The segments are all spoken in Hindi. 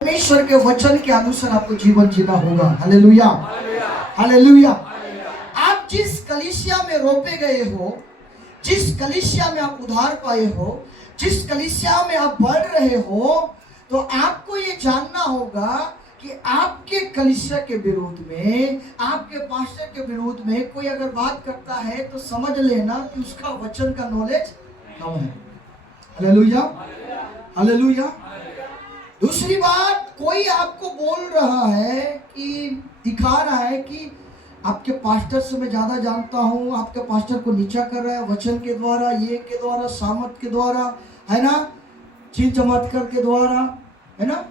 परमेश्वर के वचन के अनुसार आपको जीवन जीना होगा। Hallelujah, hallelujah. आप जिस कलीसिया में रोपे गए हो, जिस कलीसिया में आप उधार पाए हो, जिस कलीसिया में आप बढ़ रहे हो, तो आपको ये जानना होगा कि आपके कलीसिया के विरोध में, आपके पास्टर के विरोध में कोई अगर बात करता है तो समझ लेना कि उसका वचन का नॉलेज कम है। Hallelujah, hallelujah. दूसरी बात, कोई आपको बोल रहा है कि दिखा रहा है कि आपके पास्टर से मैं ज़्यादा जानता हूँ, आपके पास्टर को नीचा कर रहा है वचन के द्वारा, ये के द्वारा, सामर्थ के द्वारा, है ना, चीज चमत्कार के द्वारा, है ना।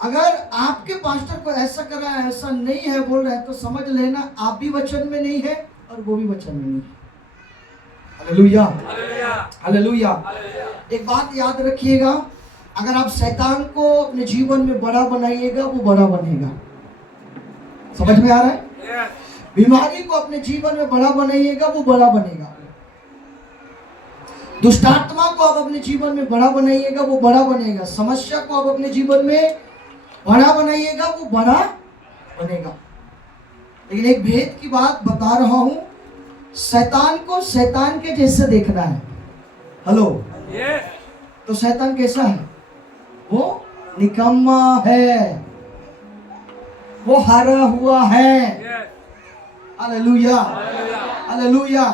अगर आपके पास्टर को ऐसा कर रहा है, ऐसा नहीं है बोल रहा है, तो समझ लेना आप भी वचन में नहीं है और वो भी वचन में नहीं है। Hallelujah, hallelujah. एक बात याद रखिएगा, अगर आप शैतान को अपने जीवन में बड़ा बनाइएगा, वो बड़ा बनेगा। समझ में आ रहा है? बीमारी को अपने जीवन में बड़ा बनाइएगा, वो बड़ा बनेगा। दुष्टात्मा को आप अपने जीवन में बड़ा बनाइएगा, वो बड़ा बनेगा। समस्या को आप अपने जीवन में बड़ा बनाइएगा, वो बड़ा बनेगा। लेकिन एक भेद की बात बता रहा हूं, शैतान को शैतान के जैसे देखना है। हेलो, तो शैतान कैसा है? वो निकम्मा है, वो हारा हुआ है। Hallelujah, hallelujah.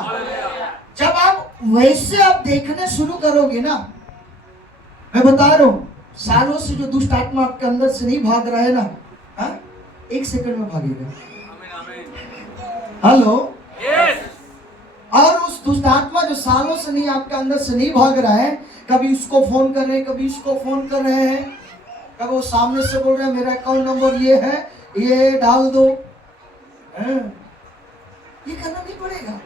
जब आप वैसे आप देखने शुरू करोगे ना, मैं बता रहा हूं, सालों से जो दुष्ट आत्मा आपके अंदर से नहीं भाग रहा है ना, हा? एक सेकंड में भागेगा। हेलो, और उस दुष्ट आत्मा जो सालों से नहीं आपके अंदर से नहीं भाग रहा है, कभी उसको फोन कर रहे हैं, कभी इसको फोन कर रहे हैं, कभी वो सामने से बोल रहे हैं मेरा अकाउंट नंबर ये है, ये डाल दो, ये करना नहीं पड़ेगा।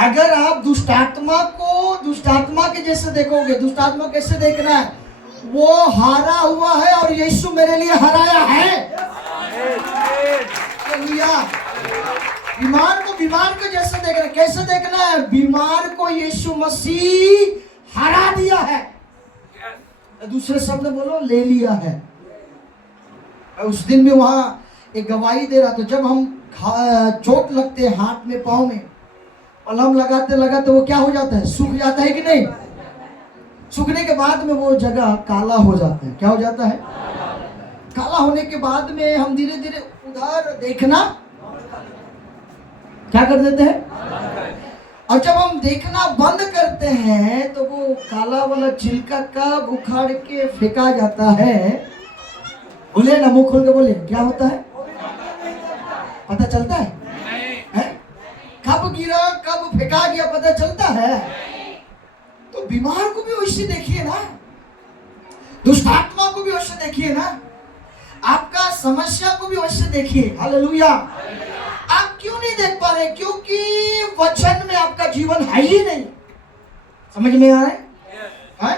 अगर आप दुष्टात्मा को दुष्टात्मा के जैसे देखोगे, दुष्टात्मा कैसे देखना है? वो हारा हुआ है और यीशु मेरे लिए हराया है। बीमार को बीमार के जैसे देखना, कैसे देखना है? बीमार को यीशु मसीह हरा दिया है। दूसरे शब्द बोलो, ले लिया है। उस दिन में वहां एक गवाही दे रहा था, जब हम चोट लगते हैं हाथ में, पाँव में, मलहम लगाते लगाते वो क्या हो जाता है? सूख जाता है कि नहीं? सूखने के बाद में वो जगह काला हो जाता है। क्या हो जाता है? काला होने के बाद में हम धीरे धीरे उधर देखना क्या कर देते हैं, और जब हम देखना बंद करते हैं तो वो काला वाला छिलका कब उखाड़ के फेंका जाता है? बोले ना, मुंह खोल के बोले, क्या होता है? पता चलता है? कब गिरा, कब फेंका गया, पता चलता है? तो बीमार को भी वैसे देखिए ना, दुष्टात्मा को भी वैसे देखिए ना, आपका समस्या को भी वैसे देखिए। हालेलुया। आप क्यों नहीं देख पा रहे? क्योंकि वचन में आपका जीवन है ही नहीं। समझ में आ रहा है?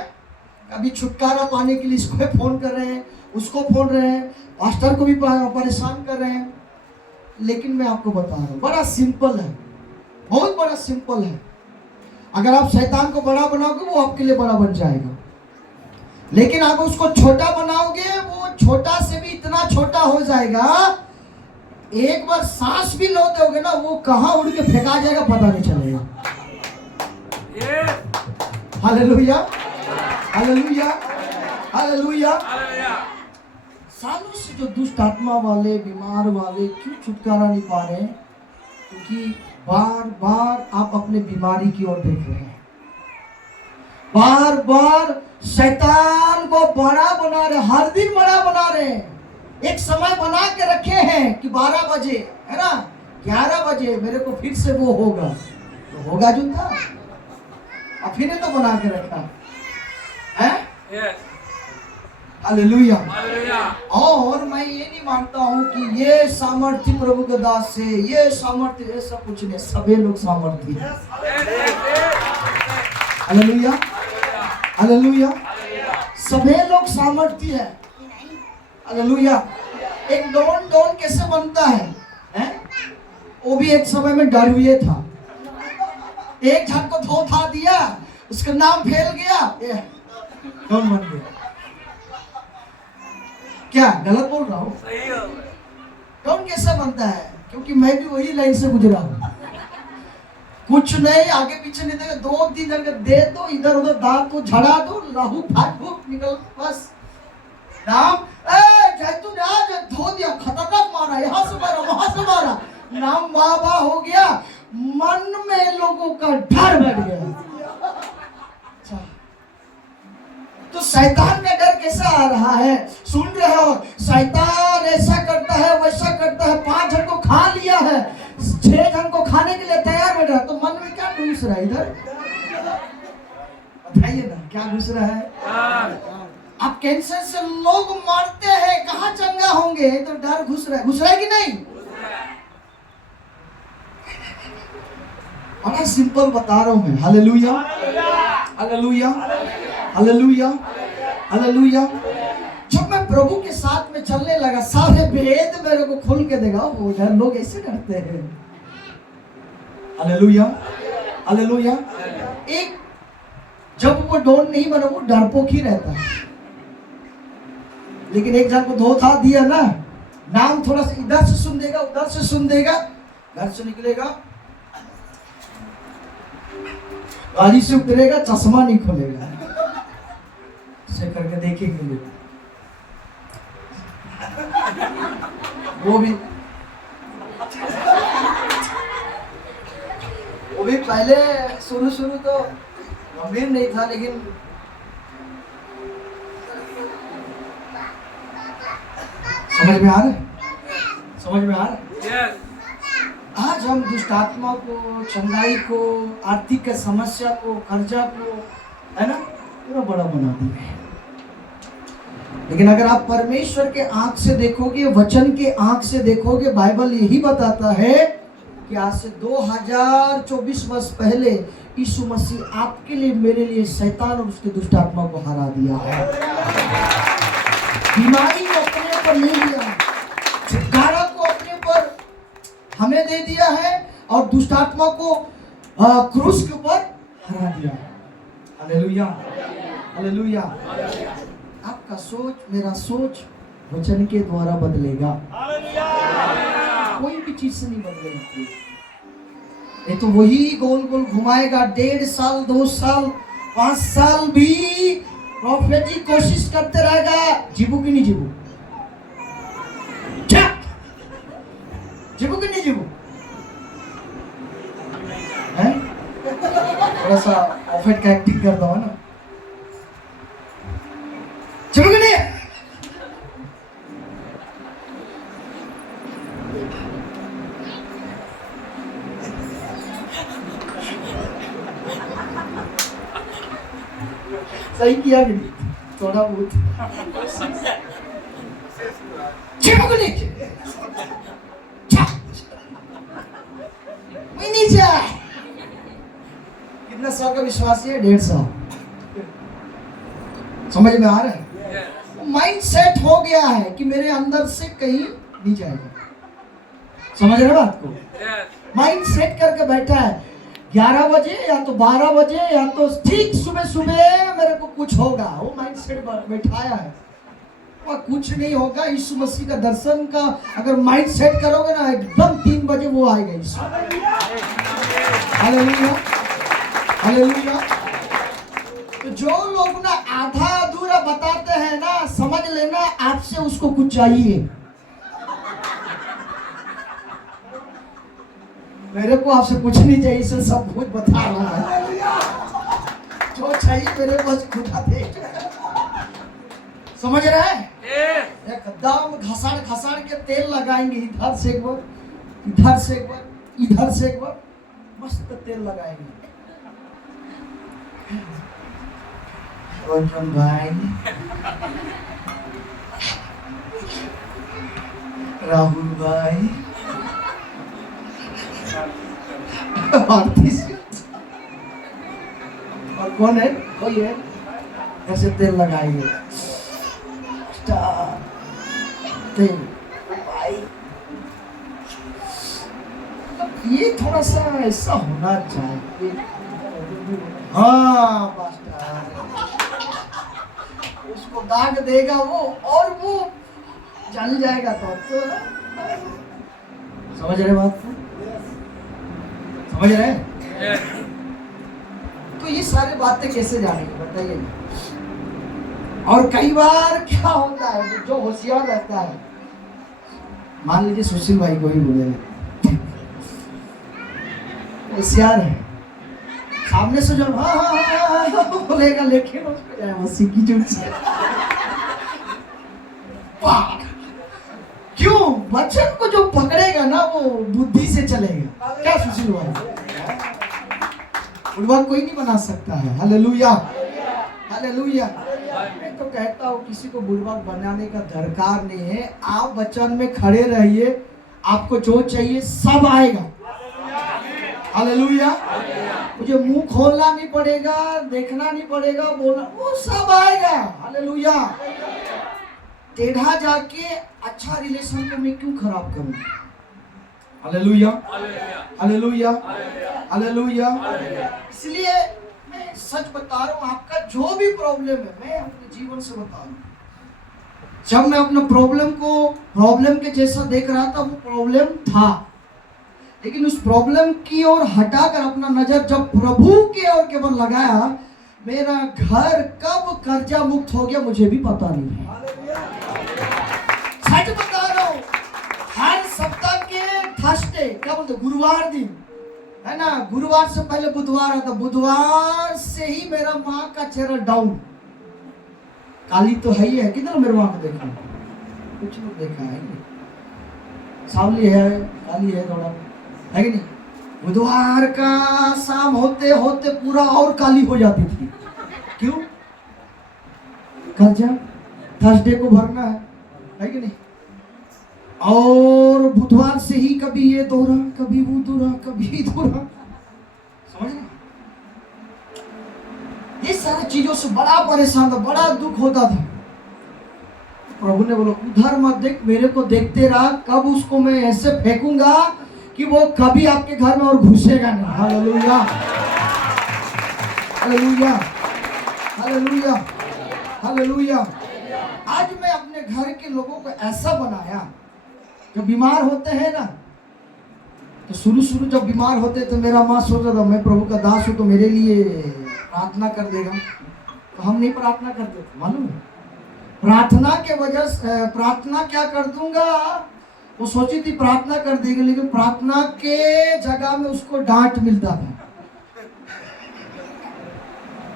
कभी छुटकारा पाने के लिए इसको फोन कर रहे हैं, उसको फोन रहे हैं, पास्टर को भी परेशान कर रहे हैं। लेकिन मैं आपको बता रहा हूं, बड़ा सिंपल है, बहुत बड़ा सिंपल है। अगर आप शैतान को बड़ा बनाओगे, वो आपके लिए बड़ा बन जाएगा। लेकिन आप उसको छोटा बनाओगे, वो छोटा से भी इतना छोटा हो जाएगा, एक बार सांस भी लो दोगे ना, वो कहां उड़ के फेंका जाएगा पता नहीं चलेगा। Hallelujah, hallelujah, hallelujah. सालों से जो दुष्ट आत्मा वाले, बीमार वाले क्यों छुटकारा नहीं पा रहे? क्योंकि बार बार आप अपने बीमारी की ओर देख रहे हैं, बार बार शैतान को बड़ा बना रहे, हर दिन बड़ा बना रहे हैं। एक समय बना के रखे हैं कि 12 बजे, है ना, 11 बजे मेरे को फिर से वो होगा, तो होगा जो था, और फिर तो बना के रखा है। हालेलुया। और मैं ये नहीं मानता हूं कि ये सामर्थ्य प्रभु के दास से, ये सामर्थ्य, ऐसा कुछ नहीं, सभी लोग सामर्थ्य है। Hallelujah, hallelujah. सभी लोग सामर्थ्य है। हालेलुया। एक डॉन कैसे बनता है? वो भी एक समय में डर हुए था, एक झट को धोखा दिया, उसका नाम फैल गया, डॉन बन गया। क्या गलत बोल रहा हूँ? सही हो। कौन कैसा बनता है? क्योंकि मैं भी वही लाइन से गुजरा हूँ। कुछ नहीं, आगे पीछे नहीं देगा, 2-3 जन दे दो, इधर उधर दांत को झड़ा दो, लाहू भाग निकल, बस नाम जैतून आज धो दिया, खतरनाक मारा, यहाँ से मारा वहां से मारा, नाम वाह हो गया, मन में लोगों का डर बैठ गया। तो शैतान का डर कैसा आ रहा है? सुन रहे हो, शैतान ऐसा करता है वैसा करता है, 5 जन को खा लिया है, 6 जन को खाने के लिए तैयार बैठा, तो मन में क्या घुस रहा है? इधर बताइए ना, क्या घुस रहा है? अब कैंसर से लोग मरते हैं, कहाँ चंगा होंगे? तो डर घुस रहा है कि नहीं? बड़ा सिंपल बता रहा हूं मैं। Hallelujah, hallelujah, hallelujah, hallelujah. जब मैं प्रभु के साथ में चलने लगा, सारे भेद मेरे को खोल के देगा। वो डर, लोग ऐसे डरते हैं। Hallelujah, hallelujah. एक जब वो डॉन नहीं बना, वो डरपोक ही रहता है। लेकिन एक जन को धोखा दिया ना, नाम थोड़ा सा इधर से सुन देगा, उधर से सुन देगा, घर से निकलेगा, गाड़ी से उतरेगा, चश्मा नहीं खोलेगा, ऐसे करके देखेंगे वो भी पहले शुरू तो गंभीर नहीं था, लेकिन समझ में आ रहा है? समझ में आ रहा है? आज हम दुष्ट आत्मा को, चंगाई को, आर्थिक समस्या को, कर्जा को, है ना, पूरा बड़ा बना दिए। लेकिन अगर आप परमेश्वर के आंख से देखोगे, वचन के आंख से देखोगे, बाइबल यही बताता है कि आज से 2024 वर्ष पहले यीशु मसीह आपके लिए, मेरे लिए शैतान और उसके दुष्ट आत्मा को हरा दिया है। बीमारी को अपने पर ले लिया, छुटकारा को अपने पर हमें दे दिया है, और दुष्ट आत्मा को क्रूस के ऊपर हरा दिया है। Hallelujah, hallelujah. आपका सोच, मेरा सोच वचन के द्वारा बदलेगा। कोई भी चीज से नहीं बदलेगा। ये तो वही गोल गोल घुमाएगा। 1.5 साल, 2 साल, 5 साल भी प्रॉफिट की कोशिश करते रहेगा। जीवू की नहीं जीवू, क्या जीवू की नहीं जीवू है? थोड़ा सा प्रॉफिट का एक्टिंग करता हूँ ना, जीवू की नहीं। सही किया कि नहीं? थोड़ा बहुत चिपक नीचे नीचे। कितना 100 का विश्वासी है? 150। समझ में आ रहा है? माइंड सेट हो गया है कि मेरे अंदर से कहीं नहीं जाएगा। समझ रहे बात को? माइंड सेट करके बैठा है। 11 बजे या तो 12 बजे या तो ठीक सुबह सुबह मेरे को कुछ होगा। वो माइंड सेट बैठाया है, वह कुछ नहीं होगा। यीशु मसीह का दर्शन का अगर माइंड सेट करोगे ना, एकदम 3 बजे वो आएगा यीशु। Hallelujah, hallelujah. तो जो लोग ना आधा अधूरा बताते हैं ना, समझ लेना आपसे उसको कुछ चाहिए। मेरे को आपसे कुछ नहीं चाहिए, इसे सब कुछ बता रहा है। जो चाहिए मेरे को खुदा दे। समझ रहे हैं? एकदम घसाड़ घसाड़ के तेल लगाएंगे। इधर से एक बार, इधर से एक बार, इधर से एक बार, मस्त तेल लगाएंगे। भाई राहुल भाई और कौन है? कोई है? ऐसे तेल लगाएंगे, तेल भाई। ये थोड़ा सा ऐसा होना चाहिए। हाँ मास्टर, उसको दाग देगा वो, और वो चल जाएगा तो समझ रहे बात को? समझ रहे हैं? तो ये सारी बातें कैसे जानेंगे बताइए ना। और कई बार क्या होता है, जो होशियार रहता है, मान लीजिए सुशील भाई को ही बोलेंगे, होशियार है, सामने से जो हाँ बोलेगा, लेकिन उसको जाए वो सीखी चुट से क्यों? वचन को जो पकड़ेगा ना वो बुद्धि से चलेगा। क्या सुशील भाई? बुढ़वा कोई नहीं बना सकता है। Hallelujah, hallelujah. मैं तो कहता हूँ किसी को बुढ़वा बनाने का दरकार नहीं है। आप वचन में खड़े रहिए, आपको जो चाहिए सब आएगा। हालेलुया। मुझे मुंह खोलना नहीं पड़ेगा, देखना नहीं पड़ेगा, बोलना, वो सब आएगा। हालेलुया। टेढ़ा जाके अच्छा रिलेशन को मैं क्यों खराब करूं? Hallelujah, hallelujah, hallelujah. इसलिए मैं सच बता रहा हूं, आपका जो भी प्रॉब्लम है, मैं अपने जीवन से बता रहा हूं, जब मैं अपने प्रॉब्लम को प्रॉब्लम के जैसा देख रहा था, वो प्रॉब्लम था, लेकिन उस प्रॉब्लम की ओर हटाकर अपना नजर जब प्रभु की ओर केवल लगाया, मेरा घर कब कर्जा मुक्त हो गया मुझे भी पता नहीं है। सच बता रहा हूं, हर सप्ताह के थर्सडे, क्या बोलते, गुरुवार दिन है ना, गुरुवार से पहले बुधवार आता, बुधवार से ही मेरा माँ का चेहरा डाउन। काली तो है ही है, किधर मेरे माँ को देखा? कुछ नहीं देखा है, सावली है, काली है, थोड़ा है कि नहीं? बुधवार का शाम होते होते पूरा और काली हो जाती थी। क्यों? कर्जा थर्सडे को भरना है कि नहीं? और बुधवार से ही कभी ये दोहरा, कभी वो दोहरा, कभी दोहरा, समझ गए? ये सारी चीजों से बड़ा परेशान था, बड़ा दुख होता था। प्रभु ने बोला उधर मत देख, मेरे को देखते रहा, कब उसको मैं ऐसे फेंकूंगा कि वो कभी आपके घर में और घुसेगा नहीं। Hallelujah, hallelujah, hallelujah, hallelujah. आज मैं अपने घर के लोगों को ऐसा बनाया, जब बीमार होते हैं ना, तो शुरू जब बीमार होते तो मेरा माँ सोचता था मैं प्रभु का दास हूँ तो मेरे लिए प्रार्थना कर देगा, तो हम नहीं प्रार्थना करते थे, मालूम है? प्रार्थना के वजह से प्रार्थना क्या कर दूंगा, वो सोची थी प्रार्थना कर देगी, लेकिन प्रार्थना के जगह में उसको डांट मिलता था।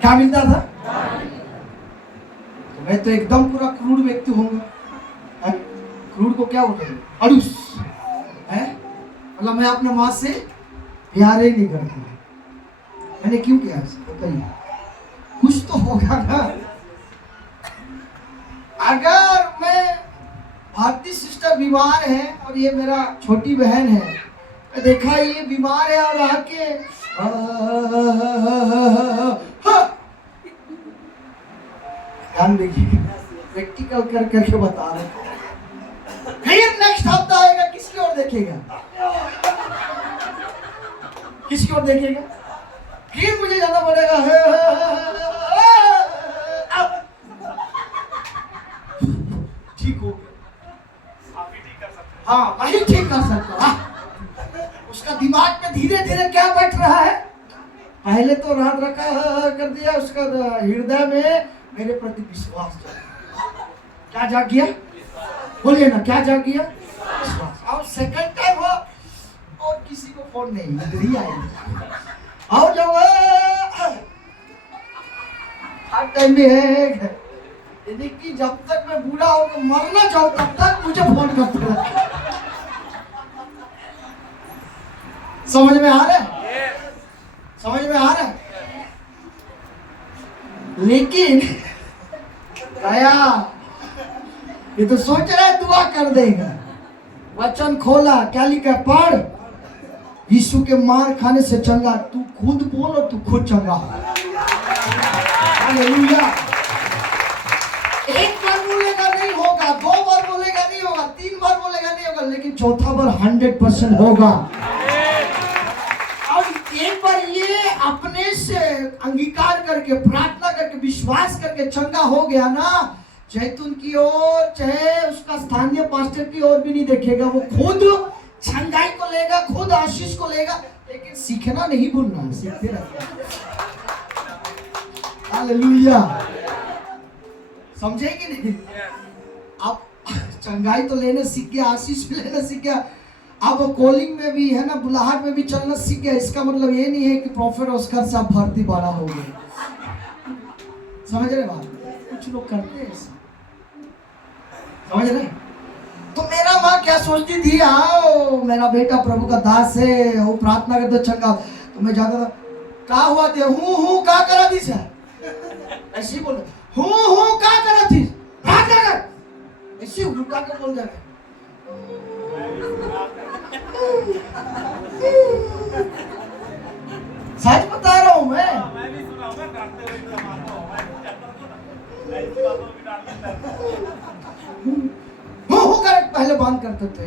क्या मिलता था? तो मैं तो एकदम पूरा क्रूड व्यक्ति होऊंगा। क्रूड को क्या बोलते हैं? अड़ूस है, मतलब मैं अपने माँ से प्यार ही नहीं करता। मैंने क्यों किया बताइए? कुछ तो होगा ना। अगर मैं, भारती सिस्टर बीमार है और ये मेरा छोटी बहन है, देखा ये बीमार है और आके ध्यान देखिए, प्रैक्टिकल करके बता रहे। फिर नेक्स्ट हफ्ता आएगा, किसकी ओर देखेगा? किसकी ओर देखेगा? फिर मुझे जाना पड़ेगा, ठीक हो गया, हाँ मैं ही ठीक कर सकता हूँ। उसका दिमाग में धीरे धीरे क्या बैठ रहा है, पहले तो रात रखा कर दिया, उसका हृदय में मेरे प्रति विश्वास जागा। क्या जाग गया? बोलिए ना, क्या जाग गया? विश्वास। और सेकंड टाइम हो और किसी को फोन नहीं, इधर ही आएगा। और जब हर टाइम में है, यदि कि जब तक मैं बूढ़ा होकर मरना चाहूँ तब तक मुझे फोन करते रहे। समझ में आ रहा है? समझ में आ रहा है? लेकिन आया, ये तो सोच रहा है दुआ कर देगा। वचन खोला, क्या लिखा? पढ़, यीशु के मार खाने से चंगा। तू खुद बोल और तू खुद चंगा। हालेलुया। एक बार बोलेगा नहीं होगा, दो बार बोलेगा नहीं होगा, तीन बार बोलेगा नहीं होगा, लेकिन चौथा बार 100% होगा। और एक बार ये अपने से अंगीकार करके, प्रार्थना करके, विश्वास करके चंगा हो गया ना, जैतून की ओर चाहे उसका स्थानीय पास्टर की ओर भी नहीं देखेगा, वो खुद छंगाई को लेगा, खुद आशीष को लेगा, लेकिन सीखना नहीं भूलना है, सीखते रहना। हालेलुया, समझे कि नहीं? आप चंगाई तो लेने सीख गया, आशीष भी लेना सीख गया, अब कॉलिंग में भी है ना, बुलाहट में भी चलना सीख गया। इसका मतलब ये नहीं है कि प्रॉफिट ऑस्कर से आप भर्ती बड़ा हो गए, समझ रहे बात? कुछ लोग करते हैं ऐसा, समझ रहे? तो मेरा माँ क्या सोचती थी, हाँ मेरा बेटा प्रभु का दास है, वो प्रार्थना करते चंगा, तो मैं जाता था, क्या हुआ थे, हूँ क्या करा थी सर, ऐसे ही बोले, हूँ क्या करा थी, प्रार्थना कर, ऐसे उल्टा के बोल जाए। सच बता रहा हूँ मैं भी सुना हूँ, करेक्ट पहले बांध करते थे।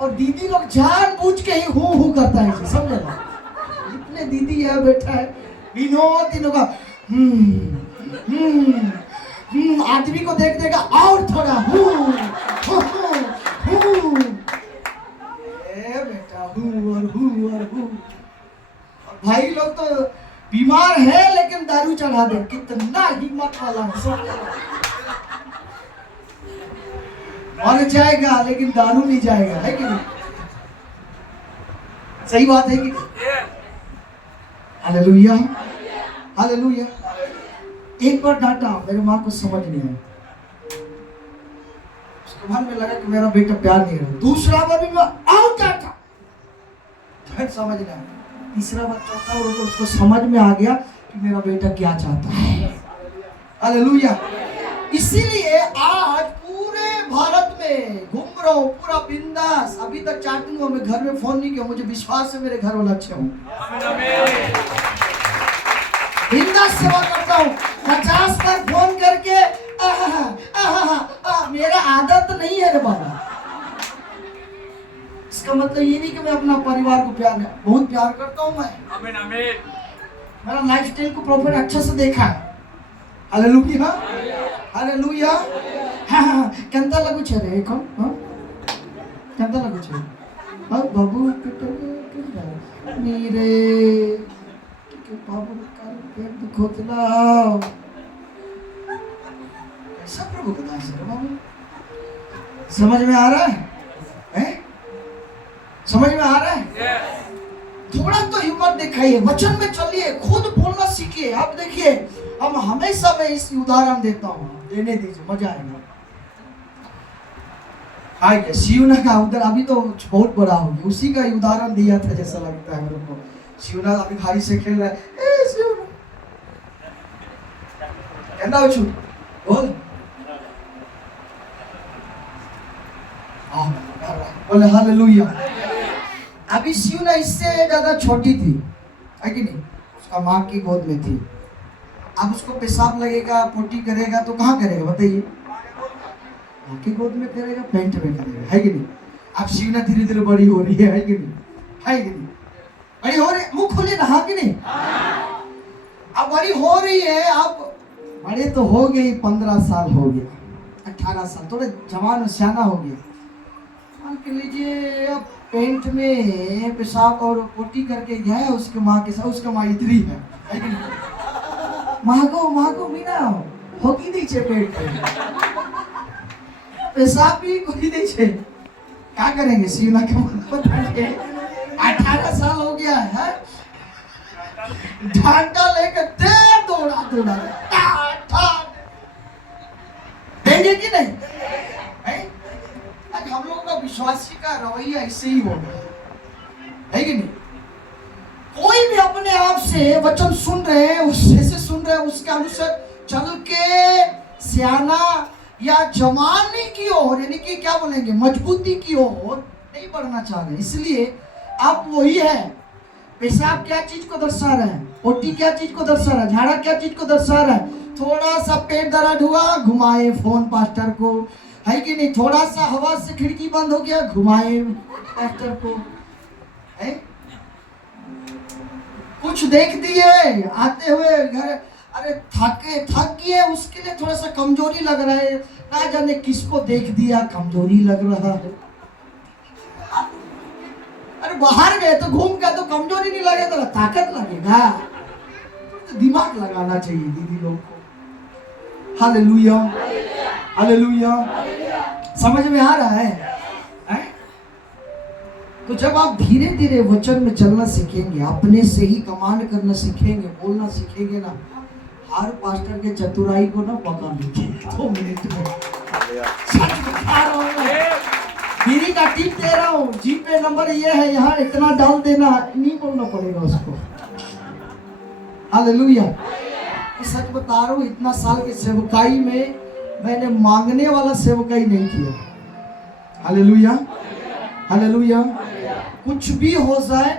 और दीदी लोग जानबूझ के ही हूँ करता है, समझे ना? इतने दीदी है बैठा है, दिनों का आदमी को देख देगा और थोड़ा बेटा और भाई लोग तो बीमार है लेकिन दारू चढ़ा दे, कितना हिम्मत वाला है, मर जाएगा लेकिन दारू नहीं जाएगा, है कि नहीं? सही बात है कि? Hallelujah, hallelujah. एक बार डांटा, मेरे माँ को समझ नहीं आया, उसके मन में लगा कि मेरा बेटा प्यार नहीं रहा। दूसरा बार भी मैं और डांटा, समझ नहीं आया। तीसरा बार, चौथा बार तो उसको समझ में आ गया कि मेरा बेटा क्या चाहता है। हालेलुया। इसीलिए आज पूरे भारत में घूम रहा हूँ, पूरा बिंदास। अभी तक चैटिंग में घर में फोन नहीं किया, मुझे विश्वास है मेरे घर वाले अच्छे हों। बिंदास सेवा करता हूँ, 50 तक फोन करके मेरा आदत नहीं है रे बाबा। इसका मतलब ये नहीं कि मैं अपना परिवार को बहुत प्यार करता हूँ मैं। आमीन आमीन। मेरा लाइफस्टाइल को प्रॉफिट अच्छा से देखा है। Hallelujah, hallelujah. हाँ, केंता लगू छे रे कौन? हाँ, केंता लगू छे? हाँ बाबू मेरे के बाबू का पेट दुखोतला। कैसा प्रभु का दास है बाबू? समझ में आ रहा है? हैं? समझ में आ रहा है? थोड़ा तो हिम्मत दिखाइए, वचन में चलिए, खुद बोलना सीखिए। आप देखिए, हम हमेशा मैं इस उदाहरण देता हूँ, देने दीजिए, मजा आएगा। आइए, शिवना का उधर अभी तो बहुत बड़ा हो गया, उसी का उदाहरण दिया था जैसा लगता है मेरे को। शिवना अभी भारी से खेल रहा है, ए शिवना कहना बच्चू बोल, बोले हालेलुया। अभी शिवना इससे ज्यादा छोटी थी, है कि नहीं? उसका माँ की गोद में थी। अब उसको पेशाब लगेगा, पोटी करेगा तो कहाँ करेगा बताइए? माँ की गोद में करेगा, पेंट में करेगा, है कि नहीं? अब शिवना धीरे धीरे बड़ी हो रही है कि नहीं? है कि नहीं? बड़ी हो रही, मुंह खोलिए ना, हाँ कि नहीं? अब बड़ी हो रही है, अब बड़े तो हो गई, 15 साल हो गया, 18 साल, थोड़े जवान सियाना हो गया। मान के लीजिए अब पेंट में पेशाब और पोटी करके गया उसके माँ के साथ, उसका माँ इधर ही है कि नहीं? मागो मीना होगी दी छे पेट में, पेशाब भी कोई दी छे, क्या करेंगे? शिवना का बताइए, 18 साल हो गया है, ढांटा लेकर दौड़ा देंगे कि नहीं? हम लोगों का विश्वासी का रवैया ऐसे ही होगा, है कि नहीं? कोई भी अपने आप से वचन सुन रहे हैं, उससे सुन रहे हैं, उसके अनुसार चल के सियाना या जवानी की ओर, यानी कि क्या बोलेंगे, मजबूती की ओर नहीं बढ़ना चाह रहे। इसलिए आप वही है। पेशाब क्या चीज को दर्शा रहा है, पोटी क्या चीज को दर्शा रहा है, झाड़ा क्या चीज को दर्शा रहा है? थोड़ा सा पेट दर्द हुआ, घुमाए फोन पास्टर को, है कि नहीं? थोड़ा सा हवा से खिड़की बंद हो गया, घुमाए पास्टर को, है? कुछ देख दिए आते हुए घर, अरे थक गए, उसके लिए थोड़ा सा कमजोरी लग रहा है, ना जाने किसको देख दिया कमजोरी लग रहा है। अरे बाहर गए तो घूम के तो कमजोरी नहीं लगे तो ताकत लगेगा। तो दिमाग लगाना चाहिए दीदी लोग को। Hallelujah, hallelujah. समझ में आ रहा है? तो जब आप धीरे धीरे वचन में चलना सीखेंगे, अपने से ही कमांड करना सीखेंगे, बोलना सीखेंगे ना, हर पास्टर के चतुराई को ना पका लीजिए 2 मिनट में। सच बता रहा हूँ, दीदी का टिप दे रहा हूँ, जी पे नंबर ये है, यहाँ इतना डाल देना, नहीं बोलना पड़ेगा उसको। हालेलुया। सच बता रहा हूँ, इतना साल की सेवकाई में मैंने मांगने वाला सेवकाई नहीं किया। Hallelujah, hallelujah. कुछ भी हो जाए,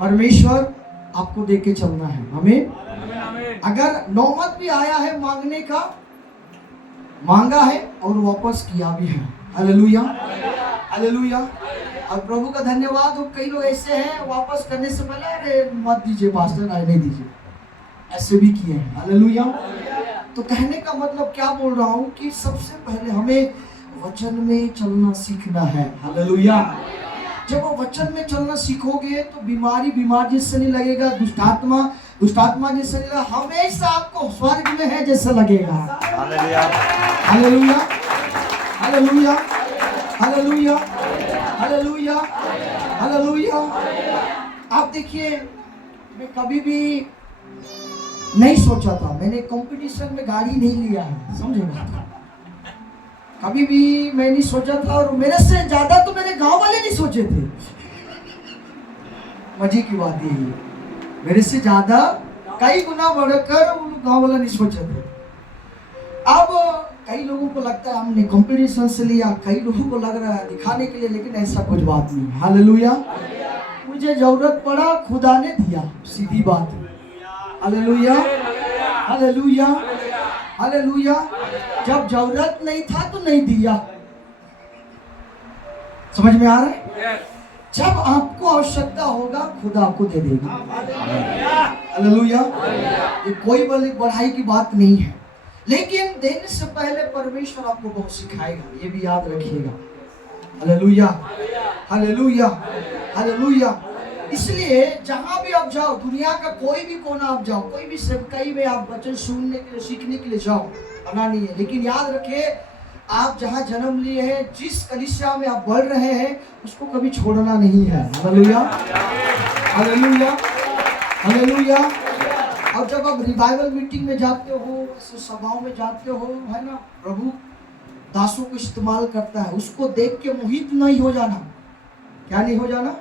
परमेश्वर आपको दे के चलना है। आमीन। अगर नौबत भी आया है मांगने का, मांगा है और वापस किया भी है। Hallelujah, hallelujah. और प्रभु का धन्यवाद हो, कई लोग ऐसे हैं वापस करने से पहले अरे मत दीजिए पास्टर, नहीं दीजिए, ऐसे भी किए हैं। हालेलुया। तो कहने का मतलब क्या बोल रहा हूँ कि सबसे पहले हमें वचन में चलना सीखना है। हालेलुया। जब वो वचन में चलना सीखोगे तो बीमार जैसे नहीं लगेगा, दुष्टात्मा जैसे नहीं लगेगा, हमेशा आपको स्वर्ग में है जैसा लगेगा। Hallelujah, hallelujah, hallelujah, hallelujah, hallelujah, hallelujah. आप देखिए, मैं कभी भी नहीं सोचा था, मैंने कंपटीशन में गाड़ी नहीं लिया है, समझे? कभी भी मैं नहीं सोचा था, और मेरे से ज्यादा तो मेरे गांव वाले नहीं सोचे थे। मजे की बात यही है, मेरे से ज्यादा कई गुना बढ़कर उन गांव वाला नहीं सोचे थे। अब कई लोगों को लगता है हमने कंपटीशन से लिया, कई लोगों को लग रहा है दिखाने के लिए, लेकिन ऐसा कुछ बात नहीं। हालेलुया। मुझे जरूरत पड़ा, खुदा ने दिया, सीधी बात है। Hallelujah, hallelujah, hallelujah. जब जरूरत नहीं था तो नहीं दिया। समझ में आ रहा है? जब आपको आवश्यकता होगा खुदा आपको दे देगा। हालेलुया। ये कोई बढ़ाई की बात नहीं है, लेकिन देने से पहले परमेश्वर आपको बहुत सिखाएगा, ये भी याद रखिएगा। Hallelujah, hallelujah, hallelujah. इसलिए जहां भी आप जाओ, दुनिया का कोई भी कोना आप जाओ, कोई भी सेवकाई में आप वचन सुनने के लिए, सीखने के लिए जाओ, मना नहीं है, लेकिन याद रखिए आप जहां जन्म लिए हैं, जिस कलीसिया में आप बढ़ रहे हैं, उसको कभी छोड़ना नहीं है। Hallelujah, hallelujah, hallelujah. और जब आप रिवाइवल मीटिंग में जाते हो, सभाओं में जाते हो, है ना, प्रभु दासों को इस्तेमाल करता है, उसको देख के मोहित नहीं हो जाना। क्या नहीं हो जाना?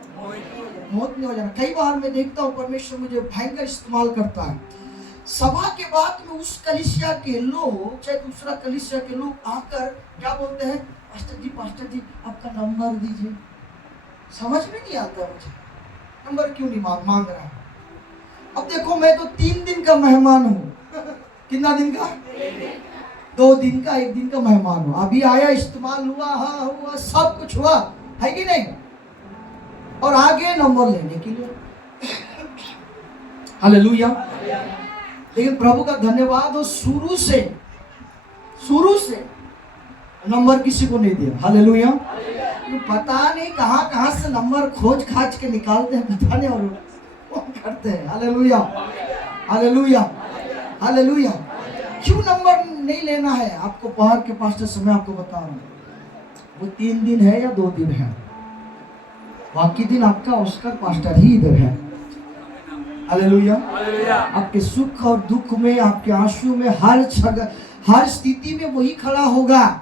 मोहित नहीं हो जाना। कई बार मैं देखता हूँ परमेश्वर मुझे भयंकर इस्तेमाल करता है, सभा के बाद में उस कलीसिया के लोग, चाहे दूसरा कलीसिया के लोग आकर क्या बोलते हैं, पास्टर जी आपका नंबर दीजिए। समझ में नहीं आता मुझे, नंबर क्यों नहीं मांग रहा है। अब देखो, मैं तो 3 दिन का मेहमान हूँ। कितना दिन का? 2 दिन का, 1 दिन का मेहमान हूँ। अभी आया, इस्तेमाल हुआ, हाँ हुआ, सब कुछ हुआ है कि नहीं, और आगे नंबर लेने के लिए। हालेलुया। लेकिन प्रभु का धन्यवाद हो, शुरू से नंबर किसी को नहीं दिया। हालेलुया। पता नहीं कहां से नंबर खोज खाज के निकालते हैं, पता नहीं, और करते हैं। Hallelujah, hallelujah, hallelujah. क्यों नंबर नहीं लेना है? आपको बाहर के पास्टर से मैं आपको बता रहा हूँ, वो 3 दिन है या 2 दिन है, बाकी दिन आपका ऑस्कर पास्टर ही इधर है। हालेलुया। आपके सुख और दुख में, आपके आंसू में, हर स्थिति में वही खड़ा होगा।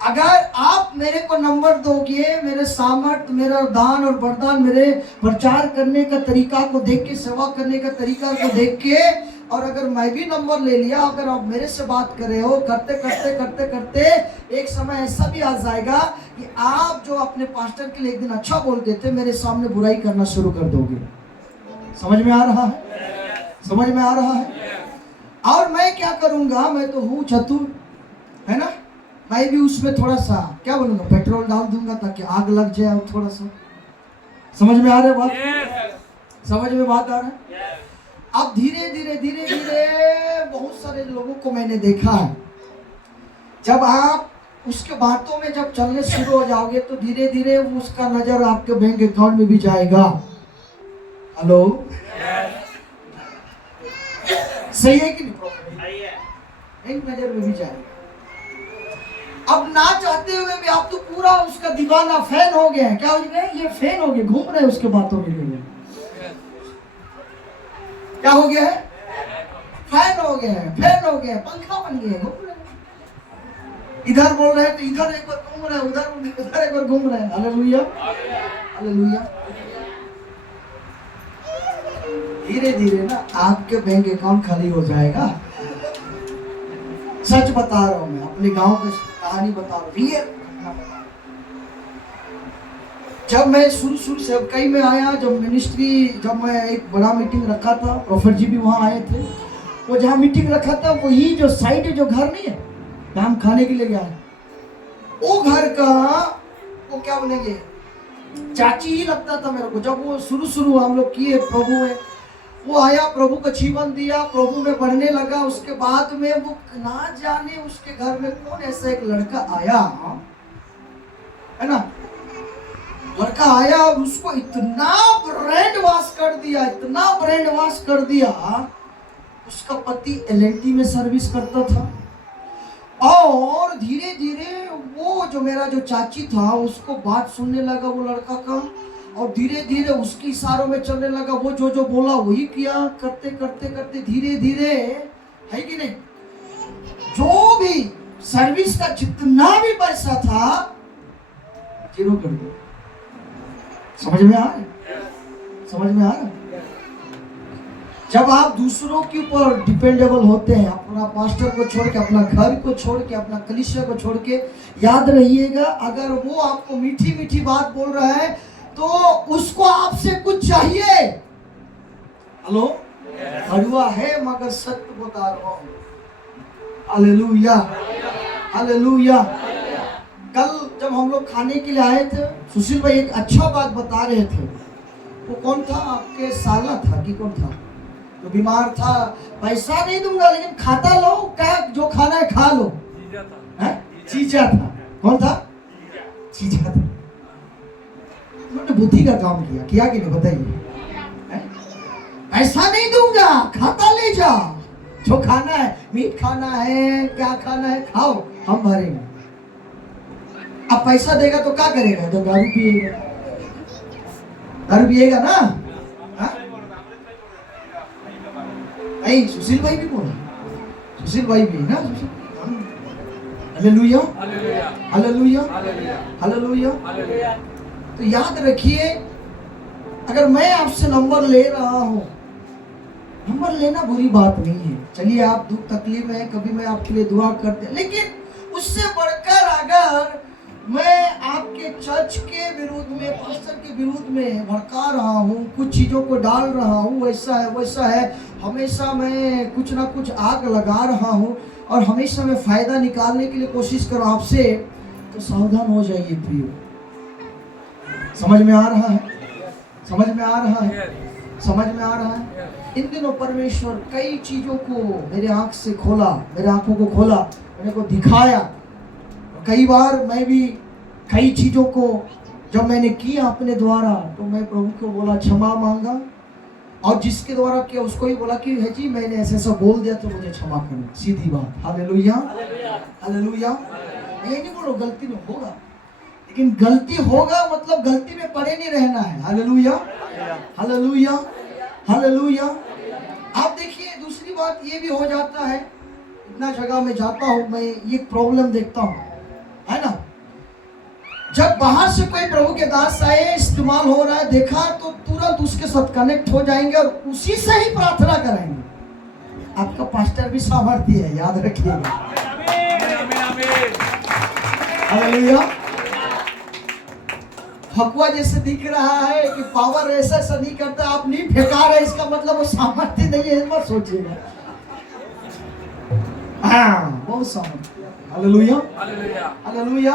अगर आप मेरे को नंबर दोगे, मेरे सामर्थ, मेरा दान और वरदान, मेरे प्रचार करने का तरीका को देख के, सेवा करने का तरीका को देख के, और अगर मैं भी नंबर ले लिया, अगर आप मेरे से बात कर रहे हो, करते करते करते करते एक समय ऐसा भी आ जाएगा कि आप जो अपने पास्टर के लिए एक दिन अच्छा बोलते थे, मेरे सामने बुराई करना शुरू कर दोगे। समझ में आ रहा है? समझ में आ रहा है? और मैं क्या करूंगा, मैं तो हूँ चतुर, है ना, मैं भी उसमें थोड़ा सा क्या बोलूंगा, पेट्रोल डाल दूंगा ताकि आग लग जाए, और थोड़ा सा। समझ में आ रहा है बात? समझ में बात आ रहा है? अब धीरे धीरे बहुत सारे लोगों को मैंने देखा है, जब आप उसके बातों में जब चलने शुरू हो जाओगे तो धीरे धीरे उसका नजर आपके बैंक अकाउंट में भी जाएगा। हेलो, सही है कि नहीं? बैंक नजर में भी जाएगा। अब ना चाहते हुए भी आप तो पूरा उसका दीवाना फैन हो गया है। क्या हो गया? ये फैन हो गए, घूम रहे हैं उसके बातों में लिए। क्या हो गया है? फैन हो गए हैं, फैन हो गए, पंखा बन गए, घूम रहे हैं। इधर बोल रहे हैं तो इधर एक बार घूम रहे हैं, उधर एक बार घूम रहे हैं। Hallelujah, hallelujah. धीरे धीरे ना आपके बैंक अकाउंट खाली हो जाएगा। सच बता रहा हूं मैं, अपने गांव की कहानी बता रहा हूं। जब मैं शुरू से कई में आया, जब मिनिस्ट्री, जब मैं एक बड़ा मीटिंग रखा था, प्रोफेट जी भी वहां आए थे। वो जहां मीटिंग रखा था वही जो साइड जो घर नहीं है, हम खाने के लिए गया है, वो घर का वो क्या बोलेंगे, चाची ही लगता था मेरे को। जब वो शुरू हम लोग किए प्रभु में, वो आया, प्रभु का जीवन दिया, प्रभु में बढ़ने लगा। उसके बाद में वो ना जाने उसके घर में कौन ऐसा एक लड़का आया है ना, लड़का आया और उसको इतना ब्रेन वॉश कर दिया, इतना ब्रेन वॉश कर दिया। उसका पति एलएनटी में सर्विस करता था और धीरे धीरे वो जो मेरा जो चाची था उसको बात सुनने लगा वो लड़का का, और धीरे धीरे उसके इशारों में चलने लगा। वो जो बोला वही किया, करते करते करते धीरे धीरे, है कि नहीं, जो भी सर्विस का जितना भी पैसा था जीरो कर दिया। समझ में आ रहा है? समझ में आ रहा है? जब आप दूसरों के ऊपर डिपेंडेबल होते हैं, अपना पास्टर को छोड़ के, अपना घर को छोड़ के, अपना कलीसिया को छोड़ के, याद रहिएगा अगर वो आपको मीठी मीठी बात बोल रहा है तो उसको आपसे कुछ चाहिए। हेलो, कड़वा है मगर सत्य बता रहा हूं। Hallelujah, hallelujah. कल जब हम लोग खाने के लिए आए थे, सुशील भाई एक अच्छा बात बता रहे थे। वो कौन था? आपके साला था कि कौन था? जो बीमार था, पैसा नहीं दूंगा लेकिन खाता लो, क्या जो खाना है खा लो। चीजा था। कौन था? चीजा था। उन्होंने बुद्धि का काम किया कि नहीं बताइए? पैसा नहीं दूंगा, खाता ले जा, जो खाना है, मीट खाना है, क्या खाना है खाओ, हम भरेंगे। अब पैसा देगा तो क्या करेगा? तो दारू पिएगा, दारू पिएगा ना। नहीं, सुशील भाई भी बोला, सुशील भाई भी ना। Hallelujah, hallelujah, hallelujah. तो याद रखिए, अगर मैं आपसे नंबर ले रहा हूं, नंबर लेना बुरी बात नहीं है। चलिए, आप दुख तकलीफ में है, कभी मैं आपके लिए दुआ करते, लेकिन उससे बढ़कर अगर मैं आपके चर्च के विरुद्ध में, पास्टर के विरुद्ध में भड़का रहा हूँ, कुछ चीज़ों को डाल रहा हूँ, वैसा है वैसा है, हमेशा मैं कुछ ना कुछ आग लगा रहा हूँ और हमेशा मैं फ़ायदा निकालने के लिए कोशिश कर रहा हूँ आपसे, तो सावधान हो जाइए प्रियो। समझ में आ रहा है? समझ में आ रहा है? समझ में आ रहा है? इन दिनों परमेश्वर कई चीज़ों को मेरे आँख से खोला, मेरे आँखों को खोला, मेरे को दिखाया। कई बार मैं भी कई चीज़ों को जब मैंने किया अपने द्वारा, तो मैं प्रभु को बोला, क्षमा मांगा, और जिसके द्वारा किया उसको ही बोला कि है जी मैंने ऐसे ऐसा बोल दिया तो मुझे क्षमा करना। सीधी बात। Hallelujah, hallelujah. ये नहीं बोलो गलती में होगा, लेकिन गलती होगा मतलब गलती में पड़े नहीं रहना है। Hallelujah, hallelujah, hallelujah. आप देखिए, दूसरी बात ये भी हो जाता है, इतना जगह में जाता हूँ मैं, ये प्रॉब्लम देखता हूँ, है ना, जब बाहर से कोई प्रभु के दास आए, इस्तेमाल हो रहा है, देखा तो तुरंत उसके साथ कनेक्ट हो जाएंगे और उसी से ही प्रार्थना कराएंगे। आपका पास्टर भी सामर्थ्य है, याद रखिएगा। हालेलुया। फकुआ जैसे दिख रहा है कि पावर ऐसा ऐसा नहीं करता, आप नहीं फेंका रहे, इसका मतलब वो सामर्थ्य नहीं है, मत सोचिएगा। हाँ, बहुत सामर्थ्य। Hallelujah, hallelujah.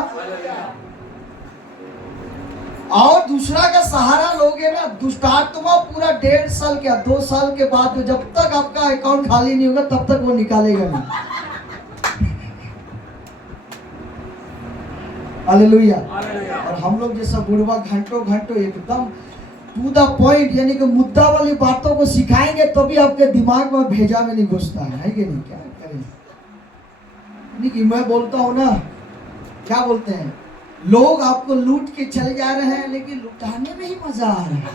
और दूसरा का सहारा लोगे ना, दुष्टात्मा पूरा 1.5 साल क्या 2 साल के बाद में, जब तक आपका अकाउंट खाली नहीं होगा तब तक वो निकालेगा नहीं। हालेलुया। और हम लोग जैसा बुढ़वा घंटों घंटों एकदम टू द पॉइंट, यानी कि मुद्दा वाली बातों को सिखाएंगे तो भी आपके दिमाग में भेजा में नहीं घुसता है कि नहीं? क्या करें? नहीं कि मैं बोलता हूँ ना, क्या बोलते हैं लोग, आपको लूट के चले जा रहे हैं लेकिन लुटाने में ही मजा आ रहा है।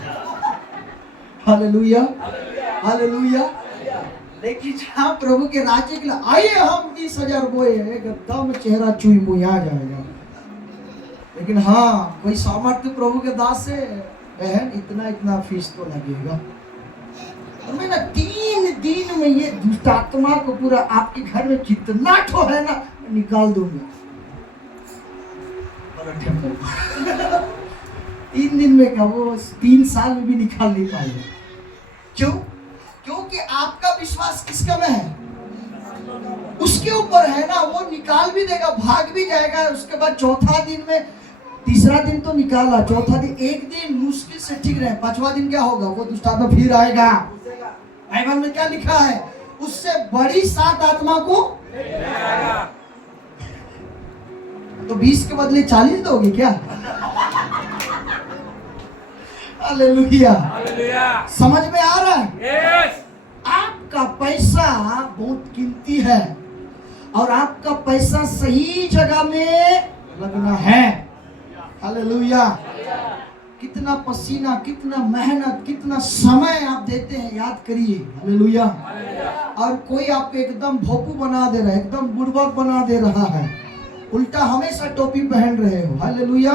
Hallelujah, hallelujah. लेकिन जहाँ प्रभु के राज्य के लिए आइए हम 20,000 बोए, एकदम चेहरा चुई मुया जाएगा। लेकिन हाँ, कोई सामर्थ्य प्रभु के दास से बहन इतना इतना फीस तो लगेगा। और मैं ना 3 दिन में ये दुष्ट आत्मा को पूरा आपके घर में जितना ठो है ना निकाल दूंगा। 3 दिन में क्या, वो 3 साल में भी निकाल नहीं पाएगा। क्यों? क्योंकि आपका विश्वास किसका में है? उसके ऊपर है ना। वो निकाल भी देगा, भाग भी जाएगा। उसके बाद चौथा दिन में, तीसरा दिन तो निकाला, चौथा दिन एक दिन मुश्किल से ठीक रहे, 5वां दिन क्या होगा? वो दुष्ट आत्मा फिर आएगा। बाइबल में क्या लिखा है? उससे बड़ी 7 आत्मा को तो 20 के बदले 40 दोगे क्या? हालेलुया। समझ में आ रहा है? yes. आपका पैसा बहुत कीमती है और आपका पैसा सही जगह में लगना है। हालेलुया। कितना पसीना, कितना मेहनत, कितना समय आप देते हैं, याद करिए। हालेलुया। और कोई आपको एकदम भोपू बना दे रहा है, एकदम बुड़बक बना दे रहा है, उल्टा हमेशा टोपी पहन रहे हो। हालेलुया।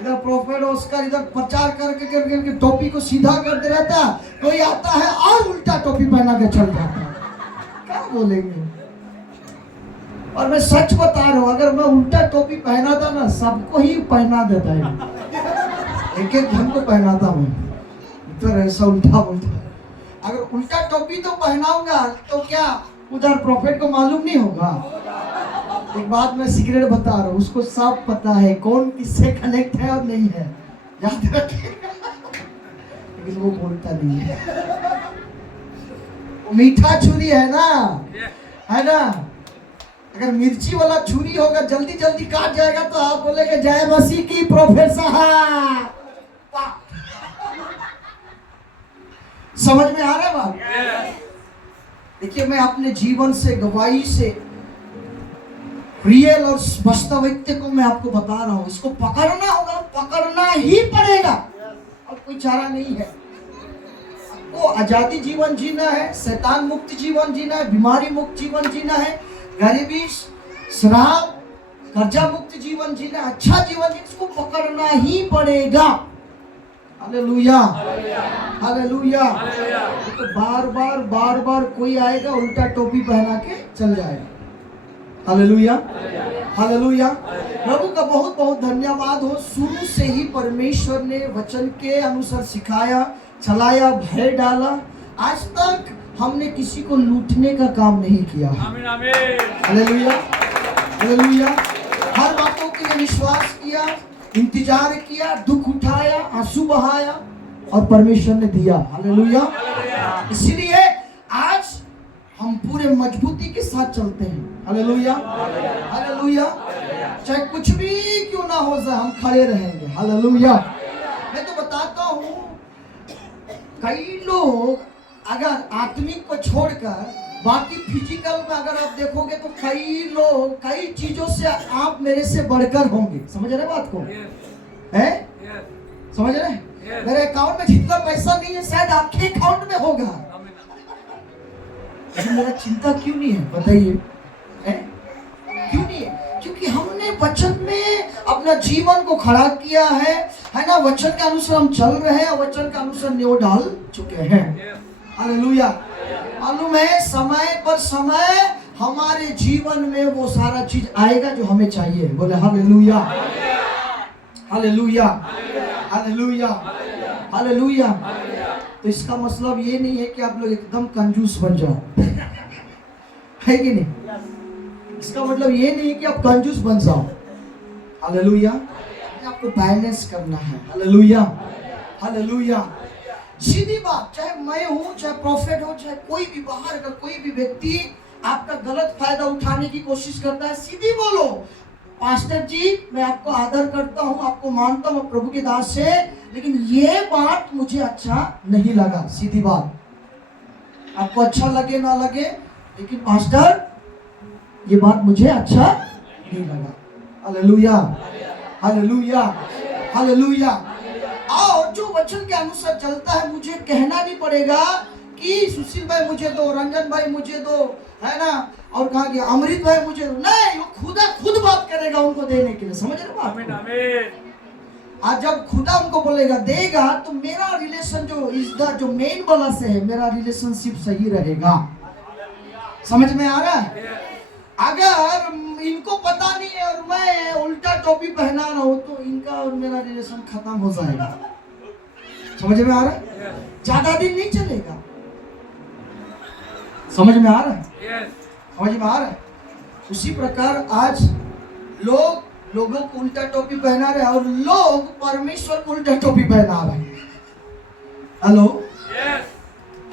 इधर प्रोफेट ऑस्कर इधर प्रचार करके टोपी को सीधा कर दे रहता है, कोई आता है और उल्टा टोपी पहना के चल जाता है। क्या बोलेंगे? और मैं सच बता रहा हूँ, अगर मैं उल्टा टोपी पहना था ना, सबको ही पहना देता है। एक एक ढंग को पहना था मैं, तो ऐसा उल्टा बोलता। अगर उल्टा टोपी तो पहनाऊंगा तो क्या उधर प्रोफेट को मालूम नहीं होगा? एक बात मैं सीक्रेट बता रहा हूँ, उसको सब पता है कौन किससे कनेक्ट है और नहीं है, याद रखिएगा। लेकिन वो बोलता नहीं है। वो मीठा छुरी है ना, है ना? अगर मिर्ची वाला छुरी होगा, जल्दी जल्दी काट जाएगा तो आप बोलेंगे जय मसीह की प्रोफेट साहब। समझ में आ रहा है बात? देखिए, मैं अपने जीवन से, गवाही से, रियल और वास्तविकता को मैं आपको बता रहा हूं। इसको पकड़ना होगा, पकड़ना ही पड़ेगा और कोई चारा नहीं है। आपको आजादी जीवन जीना है, शैतान मुक्त जीवन जीना है, बीमारी मुक्त जीवन जीना है, गरीबी, शराब, कर्जा मुक्त जीवन जीना, अच्छा जीवन जीना, इसको पकड़ना ही पड़ेगा। Hallelujah, hallelujah. तो बार बार कोई आएगा उल्टा टोपी पहना के चल जाएगा। Hallelujah, hallelujah. प्रभु का बहुत बहुत धन्यवाद हो। शुरू से ही परमेश्वर ने वचन के अनुसार सिखाया, चलाया, भय डाला। आज तक हमने किसी को लूटने का काम नहीं किया। आमीन, आमीन। Hallelujah, hallelujah. हर बातों के लिए विश्वास किया, इंतजार किया, दुख उठाया, आंसू बहाया और परमेश्वर ने दिया। हालेलुया। इसलिए आज हम पूरे मजबूती के साथ चलते हैं। Hallelujah, hallelujah. चाहे कुछ भी क्यों ना हो जाए, हम खड़े रहेंगे। हालेलुया। मैं तो बताता हूँ, कई लोग अगर आत्मिक को छोड़कर बाकी फिजिकल में अगर आप देखोगे तो कई लोग कई चीजों से आप मेरे से बढ़कर होंगे। समझ रहे बात को? है? समझ रहे? मेरे अकाउंट में जितना पैसा नहीं है शायद आपके अकाउंट में होगा। लेकिन मेरा चिंता क्यों नहीं है बताइए? क्यों नहीं है? क्योंकि हमने वचन में अपना जीवन को खड़ा किया है ना? वचन के अनुसार हम चल रहे हैं, वचन के अनुसार न्यू डाल चुके हैं। हालेलुया। मालूम है, समय पर समय हमारे जीवन में वो सारा चीज आएगा जो हमें चाहिए। बोले हालेलुया, हालेलुया, हालेलुया, हालेलुया। तो इसका मतलब ये नहीं है कि आप लोग एकदम कंजूस बन जाओ, है कि नहीं? इसका मतलब ये नहीं है कि आप कंजूस बन जाओ। हालेलुया। आपको बैलेंस करना है। Hallelujah, hallelujah. सीधी बात, चाहे मैं हूं, चाहे प्रॉफिट हो, चाहे कोई भी बाहर का कोई भी व्यक्ति आपका गलत फायदा उठाने की कोशिश करता है, सीधी बोलो, पास्टर जी मैं आपको आदर करता हूं, आपको मानता हूं, प्रभु के दास से, लेकिन ये बात मुझे अच्छा नहीं लगा। सीधी बात, आपको अच्छा लगे ना लगे, लेकिन पास्टर ये बात मुझे अच्छा नहीं लगा। Hallelujah, hallelujah, hallelujah. और जो वचन के अनुसार चलता है, मुझे कहना नहीं पड़ेगा कि सुशील भाई मुझे दो, रंजन भाई मुझे दो, है ना, और कहा गया अमृत भाई मुझे दो, नहीं, वो खुदा खुद बात करेगा उनको देने के लिए। समझ रहे हो बात? आज जब खुदा उनको बोलेगा देगा, तो मेरा रिलेशन जो मेन वाला से है, मेरा रिलेशनशिप सही रहेगा। समझ में आ रहा है? अगर इनको पता नहीं है और मैं उल्टा टोपी पहना रहा हूं, तो इनका और मेरा रिलेशन खत्म हो जाएगा। समझ में आ रहा है? ज्यादा दिन नहीं चलेगा। समझ में आ रहा है? समझ में आ रहा है? उसी प्रकार आज लोगों को उल्टा टोपी पहना रहे और लोग परमेश्वर को उल्टा टोपी पहना रहे हैं। Hello,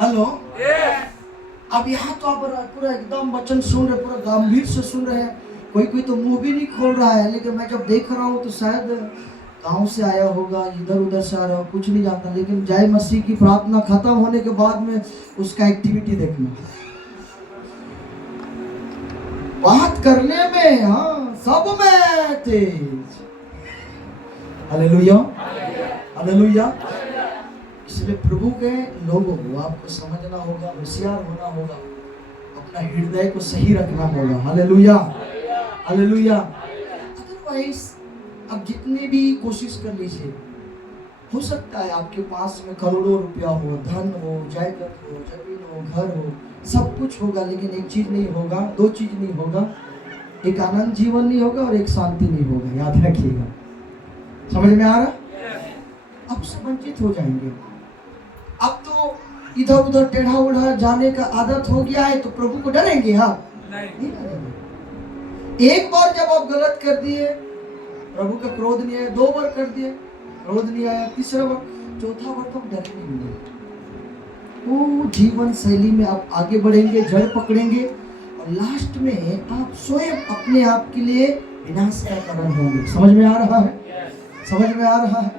hello. अब यहाँ तो आप पूरा एकदम वचन सुन रहे, पूरा गंभीर से सुन रहे हैं। कोई तो मुंह भी नहीं खोल रहा है, लेकिन मैं जब देख रहा हूँ तो शायद गांव से आया होगा, इधर उधर से आ रहा होगा, कुछ नहीं जानता, लेकिन जय मसीह की प्रार्थना खत्म होने के बाद में उसका एक्टिविटी देखना, बात करने में, हाँ, सब में तेज। Hallelujah, hallelujah. इसलिए प्रभु के लोगों को आपको समझना होगा, होशियार होना होगा, अपना हृदय को सही रखना होगा। Hallelujah, hallelujah. अदरवाइज अब जितने भी कोशिश कर लीजिए, हो सकता है आपके पास में करोड़ों रुपया हो, धन हो, जायदाद हो, जमीन हो, घर हो, सब कुछ होगा, लेकिन एक चीज नहीं होगा, दो चीज नहीं होगा, एक आनंद जीवन नहीं होगा और एक शांति नहीं होगा। याद रखिएगा। समझ में आ रहा? अब से वंचित हो जाएंगे। अब तो इधर उधर टेढ़ा उड़ा जाने का आदत हो गया है, तो प्रभु को डरेंगे? आप नहीं डरेंगे। एक बार जब आप गलत कर दिए, प्रभु का क्रोध नहीं आया, 2 बार कर दिए, क्रोध नहीं आया, तीसरा बार, चौथा बार तो डरेंगे नहीं। वो जीवन शैली में आप आगे बढ़ेंगे, जड़ पकड़ेंगे, और लास्ट में आप स्वयं अपने आप के लिए विनाश का कारण होंगे। समझ में आ रहा है? समझ में आ रहा है?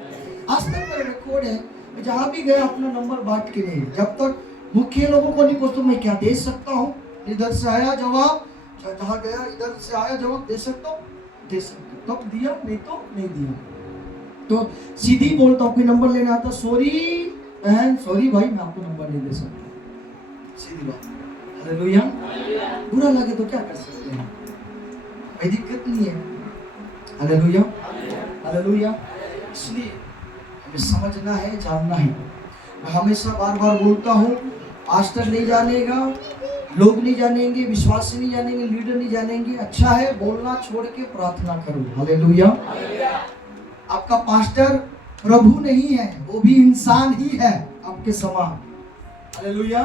आज तक मेरा रिकॉर्ड है, जहाँ भी गया अपना नंबर बांट के नहीं, जब तक मुख्य लोगों को नहीं पूछता मैं क्या दे सकता हूँ, इधर से आया जवाब, जहाँ गया इधर से आया जवाब, दे सकता हूँ, दे सकता हूँ, तब दिया, नहीं तो नहीं दिया। तो सीधी बोलता हूँ, कोई नंबर लेना आता, सॉरी बहन, सॉरी भाई, मैं आपको नंबर नहीं दे सकता। सीधी बात। हालेलुया। बुरा लगे तो क्या कर सकते हैं, कोई दिक्कत नहीं है। Hallelujah, hallelujah. इसलिए हमें समझना है, जानना है। मैं हमेशा बार बार बोलता हूँ, पास्टर नहीं जानेगा, लोग नहीं जानेंगे, विश्वासी नहीं जानेंगे, लीडर नहीं जानेंगे, अच्छा है बोलना छोड़ के प्रार्थना करो। हालेलुया। आपका पास्टर प्रभु नहीं है, वो भी इंसान ही है आपके समान। हालेलुया।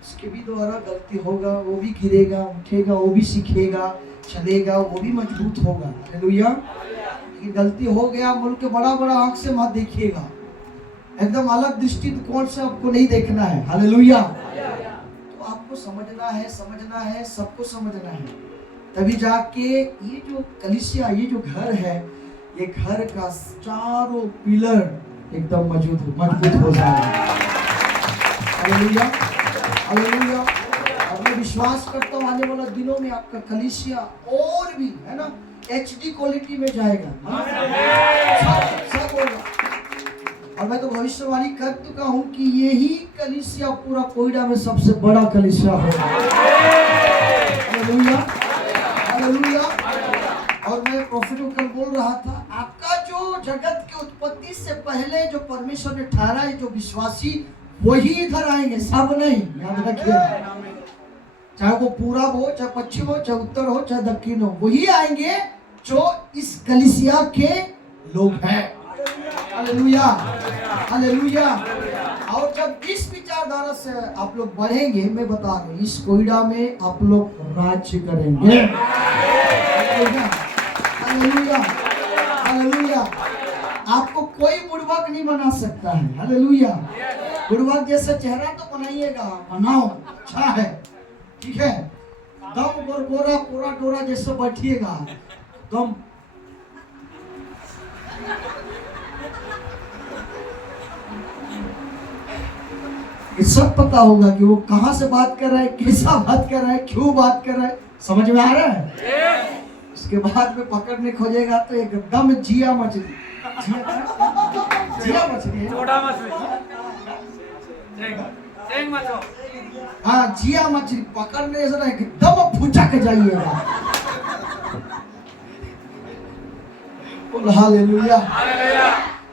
उसके भी द्वारा गलती होगा, वो भी गिरेगा, उठेगा, वो भी सीखेगा, चलेगा, वो भी मजबूत होगा। हालेलुया। लेकिन गलती हो गया, मुल्क के बड़ा बड़ा आंख से मत देखिएगा, एकदम अलग दृष्टिकोण से आपको नहीं देखना है। हालेलुया। तो आपको समझना है, समझना है, सबको समझना है, तभी जाके ये जो कलीसिया, ये जो घर है, ये घर का चारों पिलर एकदम मजबूत हो जाएगा। Hallelujah, hallelujah. और मैं विश्वास करता हूँ आने वाला दिनों में आपका कलीसिया और भी, है ना, HD क्वालिटी में जाएगा। सब होगा। और मैं तो भविष्यवाणी कर चुका हूँ कि यही कलीसिया पूरा कोयडा में सबसे बड़ा कलीसिया होगा। Hallelujah, hallelujah. और मैं प्रॉफिट होकर बोल रहा था, आपका जो जगत की उत्पत्ति से पहले जो परमेश्वर ने ठहरा है, जो विश्वासी, वही इधर आएंगे, सब नहीं। याद रखिए, चाहे वो पूरब हो, चाहे पश्चिम हो, चाहे उत्तर हो, चाहे दक्षिण हो, वही आएंगे जो इस कलीसिया के लोग हैं। Hallelujah, hallelujah. और जब इस विचारधारा से आप लोग बढ़ेंगे, मैं बता रहा हूँ, इस कोयडा में आप लोग राज्य करेंगे। Hallelujah, hallelujah. आपको कोई बुड़बक नहीं बना सकता है। हालेलुया। बुड़बक जैसा चेहरा तो बनाइएगा, बनाओ, अच्छा है, ठीक है। दम गोरा पूरा डोरा जैसे बैठिएगा, दम ये सब पता होगा कि वो कहां से बात कर रहा है, कैसा बात कर रहा है, क्यों बात कर रहा है। समझ में आ रहा है? उसके बाद में पकड़ने खोजेगा तो एकदम जिया मछली, जिया मछली, छोटा मछली, हाँ जिया मछली पकड़ने से एकदम फुचक जाइएगा। हालेलुया।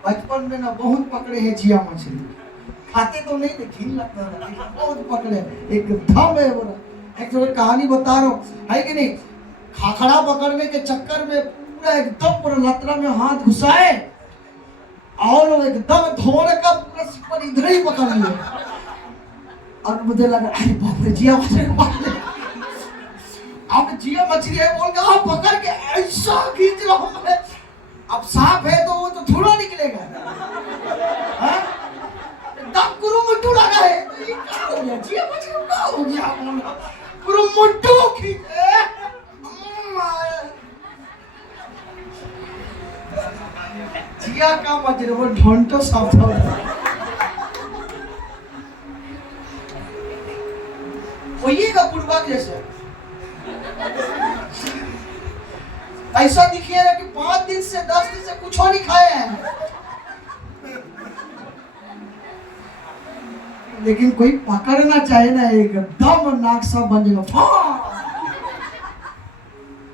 बचपन में ना बहुत पकड़े हैं जिया मछली, खाते तो नहीं थे, घिन लगता था, बहुत पकड़े एकदम है। बोला एक तो कहानी बता रहा हूँ, है कि नहीं। खाखड़ा पकड़ने के चक्कर में पूरा एकदम पूरा लतरा में हाथ घुसाए और एकदम धोने का पूरा सिपर इधर ही पकड़ लिए। और मुझे लगा अरे बाप रे जिया मछली पकड़ ले, अब जिया मछली है बोल के आप पकड़ के ऐसा खींच रहा हूँ मैं। अब सांप है तो वो तो थोड़ा निकलेगा, एकदम गुरु मुट्ठू लगा है, क्या हो गया जिया मछली, क्या हो गया गुरु मुट्ठू खींचे। जिया का मछली वो ढोंटो सांप था। होइएगा बुड़बक जैसे, ऐसा दिखिएगा कि 5 दिन से 10 दिन से कुछ नहीं खाए हैं, लेकिन कोई पकड़ना चाहे ना एकदम नाक सब बन जाएगा,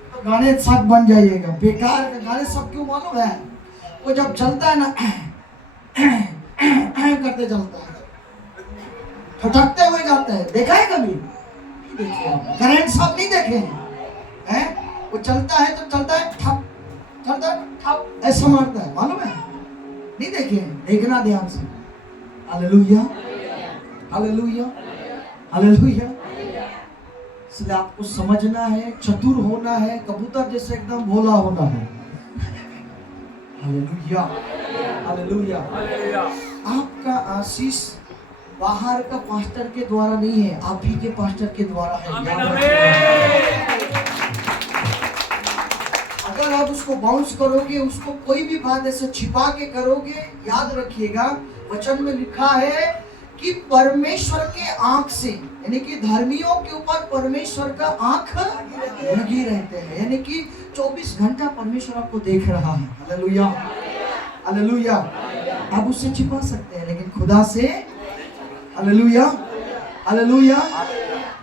तो गाने सब बन जाइएगा। बेकार के गाने सब क्यों मालूम है, वो जब चलता है ना करते चलता है, फटकते हुए जाते हैं, देखा है कभी? करंट सब नहीं देखे हैं? वो चलता है तो चलता है ठप, चलता है ठप, ऐसा मारता है, मालूम है? नहीं देखे? देखना ध्यान से। Hallelujah, hallelujah, hallelujah. इसलिए आपको समझना है, चतुर होना है, कबूतर जैसे एकदम भोला होना है। Hallelujah, hallelujah. आपका आशीष बाहर का पास्टर के द्वारा नहीं है, आप ही के पास्टर के द्वारा है। अगर आप उसको बाउंस करोगे, उसको कोई भी बात ऐसे छिपा के करोगे, याद रखिएगा वचन में लिखा है कि परमेश्वर के आंख से, यानी कि धर्मियों के ऊपर परमेश्वर का आंख लगी रहते हैं, यानी कि 24 घंटा परमेश्वर आपको देख रहा है। Hallelujah, hallelujah. आप उससे छिपा सकते हैं लेकिन खुदा से, हालेलुया, हालेलुया।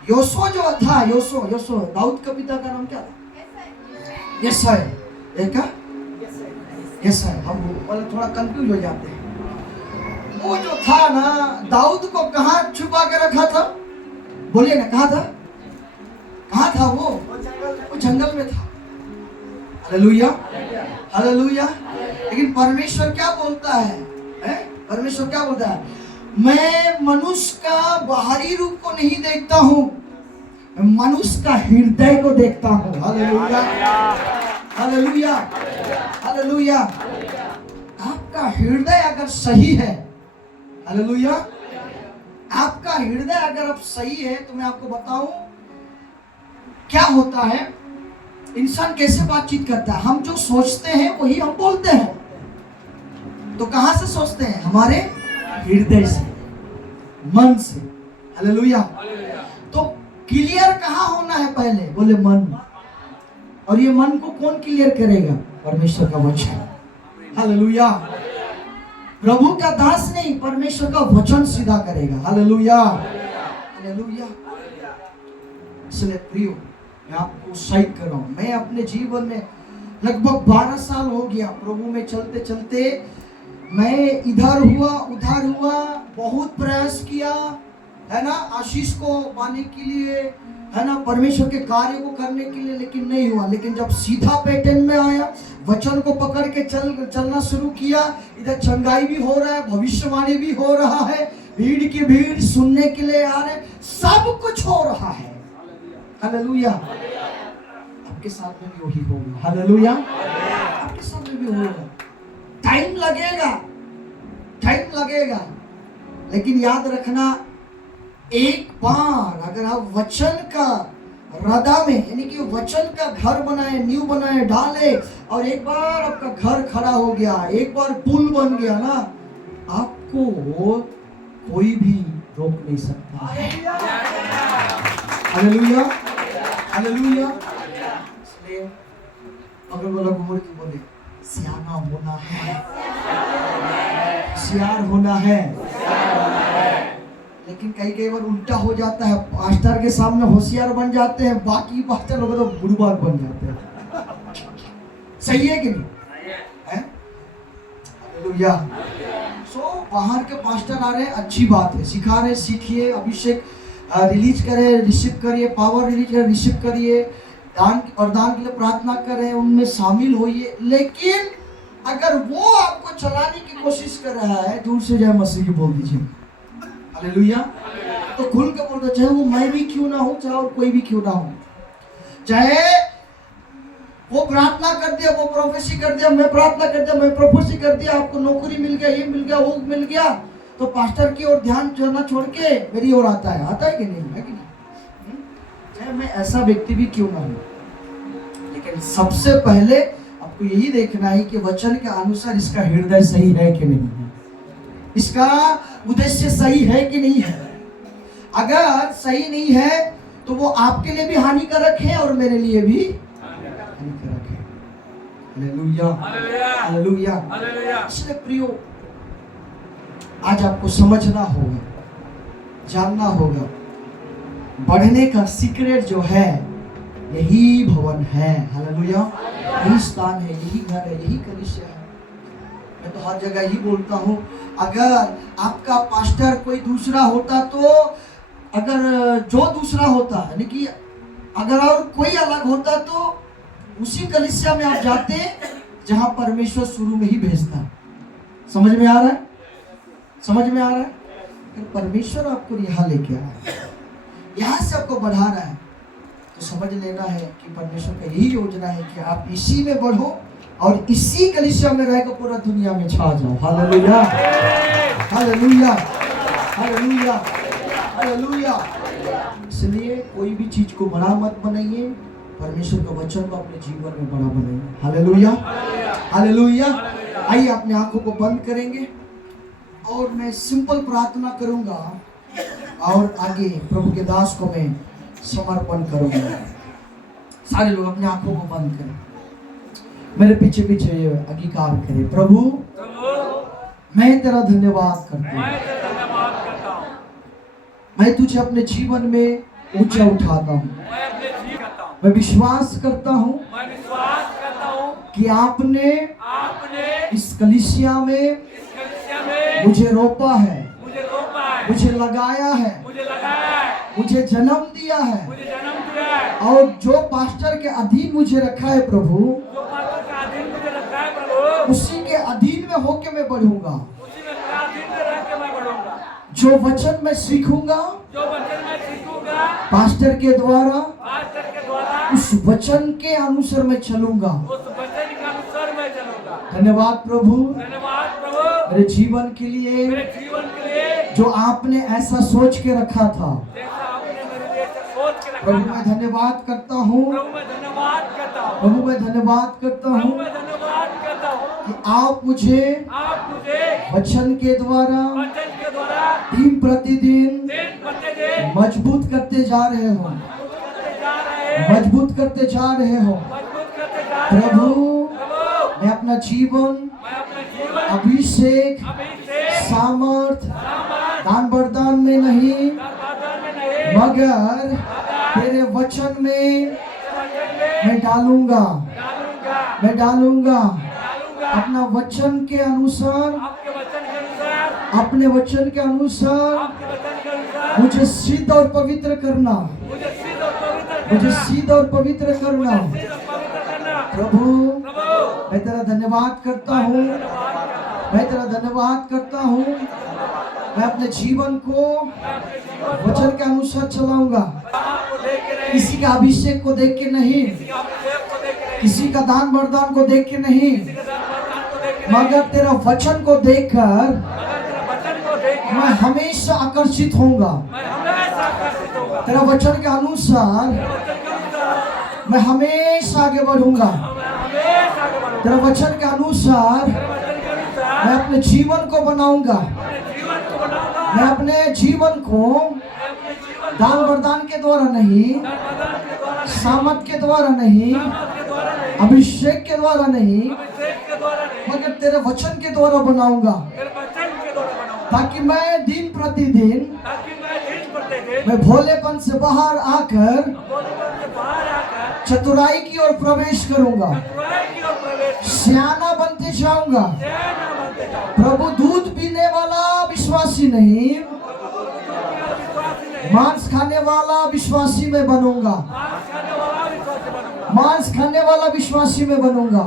योशुआ जो था, योशुआ दाऊद का पिता का नाम क्या था? यशायाह, एक यशायाह। हम वाले थोड़ा कंफ्यूज हो जाते हैं। वो जो था ना, दाऊद को कहाँ छुपा के रखा था? बोलिए ना, कहाँ था? कहाँ था वो? जंगल में था। Hallelujah, hallelujah. लेकिन परमेश्वर क्या बोलता है? परमेश्वर क्या बोलता है? मैं मनुष्य का बाहरी रूप को नहीं देखता हूँ, मनुष्य का हृदय को देखता हूँ। Hallelujah, hallelujah, hallelujah. आपका हृदय अगर सही है, हालेलुया, आपका हृदय अगर आप सही है, तो मैं आपको बताऊं क्या होता है, इंसान कैसे बातचीत करता है। हम जो सोचते हैं वही हम बोलते हैं। तो कहां से सोचते हैं? हमारे हृदय से, मन से। हालेलुया। तो क्लियर कहां होना है? पहले बोले मन। और ये मन को कौन क्लियर करेगा? परमेश्वर का वचन। हालेलुया। प्रभु का दास नहीं, परमेश्वर का वचन सीधा करेगा। Hallelujah, hallelujah. इसलिए प्रियो, मैं आपको उत्साहित कर रहा हूं। मैं अपने जीवन में लगभग 12 साल हो गया प्रभु में चलते चलते। मैं इधर हुआ उधर हुआ, बहुत प्रयास किया, है ना, आशीष को पाने के लिए, है ना, परमेश्वर के कार्य को करने के लिए, लेकिन नहीं हुआ। लेकिन जब सीधा पैटर्न में आया, वचन को पकड़ के चलना शुरू किया, इधर चंगाई भी हो रहा है, भविष्यवाणी भी हो रहा है, भीड़ की भीड़ सुनने के लिए आ रहे, सब कुछ हो रहा है। हालेलुया। आपके साथ में भी वही होगा। हालेलुया, आपके साथ में भी होगा। टाइम लगेगा, टाइम लगेगा, लेकिन याद रखना, एक बार अगर आप वचन का हृदय में, यानी कि वचन का घर बनाए, नींव बनाए, डाले, और एक बार आपका घर खड़ा हो गया, एक बार पुल बन गया ना, आपको कोई भी रोक नहीं सकता। Hallelujah, hallelujah. इसलिए अगर बोला घूमर की बोले सियाना होना है, होशियार होना है। लेकिन कई बार उल्टा हो जाता है, पास्टर के सामने होशियार बन जाते हैं, बाकी पास्टर लोग तो बुड़बक बन जाते हैं। सही है कि नहीं? हालेलुया। सो बाहर के पास्टर आ रहे हैं, अच्छी बात है, सिखा रहे, सीखिए, अभिषेक रिलीज करें, रिसीव करिए, पावर रिलीज करें, रिसीव करिए, दान वरदान के लिए प्रार्थना करें, उनमें शामिल होइए। लेकिन अगर वो आपको चलाने की कोशिश कर रहा है, दूर से जाए मसीह बोल दीजिए। हालेलुया। तो खुल के बोल दो, चाहे वो मैं भी क्यों ना हूं, चाहे कोई भी क्यों ना हो, चाहे वो प्रार्थना कर दिया, वो प्रोफेसी कर दिया, मैं प्रार्थना कर दिया, मैं प्रोफेसी कर दिया, आपको नौकरी मिल गया, ये मिल गया, वो मिल गया, तो पास्टर की ओर ध्यान जोड़ना छोड़ के मेरी ओर आता है कि नहीं? है कि नहीं? चाहे मैं ऐसा व्यक्ति भी क्यों ना हूं, लेकिन सबसे पहले आपको यही देखना है कि वचन के अनुसार इसका हृदय सही है कि नहीं है, इसका उद्देश्य सही है कि नहीं है। अगर सही नहीं है तो वो आपके लिए भी हानिकारक है और मेरे लिए भी हानिकारक है। Hallelujah, hallelujah, hallelujah. इसलिए प्रियो, आज आपको समझना होगा, जानना होगा, बढ़ने का सीक्रेट जो है यही भवन है। हालेलुया, यही स्थान है, यही घर है, यही कलीसिया है। मैं तो हर जगह ही बोलता हूँ, अगर आपका पास्टर कोई दूसरा होता, तो अगर जो दूसरा होता, यानी कि अगर और कोई अलग होता, तो उसी कलीसिया में आप जाते जहां परमेश्वर शुरू में ही भेजता। समझ में आ रहा है? समझ में आ रहा है? परमेश्वर आपको यहाँ लेके आया है, यहाँ से आपको बढ़ा रहा है, तो समझ लेना है कि परमेश्वर का यही योजना है कि आप इसी में बढ़ो और इसी कलीसिया में रहकर पूरा दुनिया में छा जाओ। Hallelujah, hallelujah, hallelujah, hallelujah. इसलिए कोई भी चीज को बड़ा मत बनाइए, परमेश्वर का वचन को अपने जीवन में बड़ा बनाइए। Hallelujah, hallelujah. आइए अपने आंखों को बंद करेंगे और मैं सिंपल प्रार्थना करूंगा और आगे प्रभु के दास को मैं समर्पण करूंगा। सारे लोग अपने आंखों को बंद करें, मेरे पीछे पीछे अंगीकार करें। प्रभु, मैं तेरा धन्यवाद करता हूँ, मैं तुझे अपने जीवन में ऊंचा उठाता हूँ। मैं विश्वास करता हूँ कि आपने इस कलीसिया में मुझे रोपा है, मुझे लगाया है, मुझे जन्म दिया है, और जो पास्टर के अधीन मुझे रखा है प्रभु, उसी के अधीन में होके मैं बढ़ूंगा। जो वचन मैं सीखूंगा पास्टर के द्वारा, उस वचन के अनुसार मैं चलूंगा। धन्यवाद प्रभु मेरे जीवन के लिए, जो आपने ऐसा सोच के रखा था। प्रभु मैं धन्यवाद करता हूँ, प्रभु मैं धन्यवाद करता हूँ कि आप मुझे वचन के द्वारा दिन प्रतिदिन मजबूत करते जा रहे हो, मजबूत करते जा रहे हो। प्रभु मैं अपना जीवन अभिषेक, सामर्थ, दान वरदान में नहीं, मगर तेरे वचन में मैं डालूंगा, मैं डालूंगा। अपना वचन के अनुसार, अपने वचन के अनुसार मुझे सिद्ध और पवित्र करना, मुझे सिद्ध और पवित्र करना। प्रभु मैं तेरा धन्यवाद करता हूँ, मैं तेरा धन्यवाद करता हूँ। मैं अपने जीवन को वचन के अनुसार चलाऊंगा, किसी का अभिषेक को देख के नहीं, किसी का दान वरदान को देख के नहीं, मगर तेरा वचन को देखकर मैं हमेशा आकर्षित होऊंगा। तेरा वचन के अनुसार मैं हमेशा आगे बढ़ूंगा। तेरा वचन के अनुसार मैं अपने जीवन को बनाऊंगा। मैं अपने जीवन को दान वरदान के द्वारा नहीं, सामर्थ के द्वारा नहीं, अभिषेक के द्वारा नहीं, मगर तेरे वचन के द्वारा बनाऊंगा, ताकि मैं दिन प्रतिदिन मैं भोलेपन से बाहर आकर चतुराई की ओर प्रवेश करूंगा, सियाना बनते जाऊंगा। प्रभु दूध पीने वाला विश्वासी नहीं, मांस खाने वाला विश्वासी में बनूंगा। मांस खाने वाला विश्वासी में बनूंगा।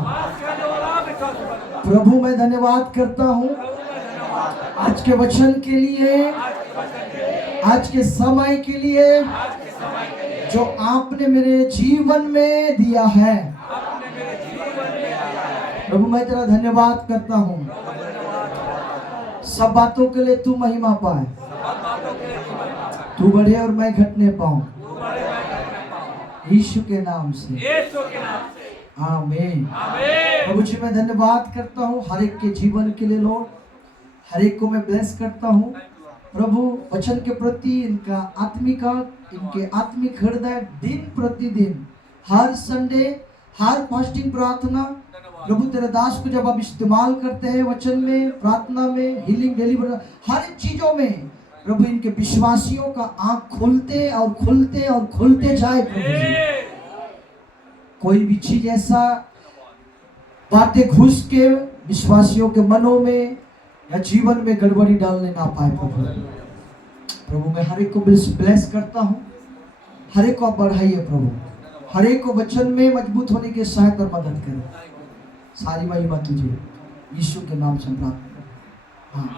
प्रभु मैं धन्यवाद करता हूँ आज के वचन के लिए, आज के समय के लिए जो आपने मेरे जीवन में दिया है। प्रभु मैं तेरा धन्यवाद करता हूँ। सब बातों के लिए तू महिमा पाए, तू बढ़े और मैं घटने पाऊं, यीशु के नाम से आमीन। प्रभु जी मैं धन्यवाद करता हूँ हर एक के जीवन के लिए लॉर्ड, हर एक को मैं ब्लेस करता हूँ प्रभु। वचन के प्रति इनके आत्मिक हृदय दिन प्रतिदिन, हर संडे, हर फास्टिंग प्रार्थना प्रभु तेरे दास को जब आप इस्तेमाल करते हैं वचन में, प्रार्थना में, हीलिंग, डिलीवर, हर एक चीजों में प्रभु इनके विश्वासियों का आंख खुलते और खुलते और खुलते जाए प्रभु जी। कोई भी चीज ऐसा बातें घुस के विश्वासियों के मनों में या जीवन में गड़बड़ी डालने ना पाए प्रभु। प्रभु मैं हर एक को ब्लेस करता हूँ, हर एक को आप बढ़ाइए प्रभु, हर एक को वचन में मजबूत होने के सहायता और मदद करें। सारी महिमा तुझे यीशु के नाम से प्रार्थना। हाँ।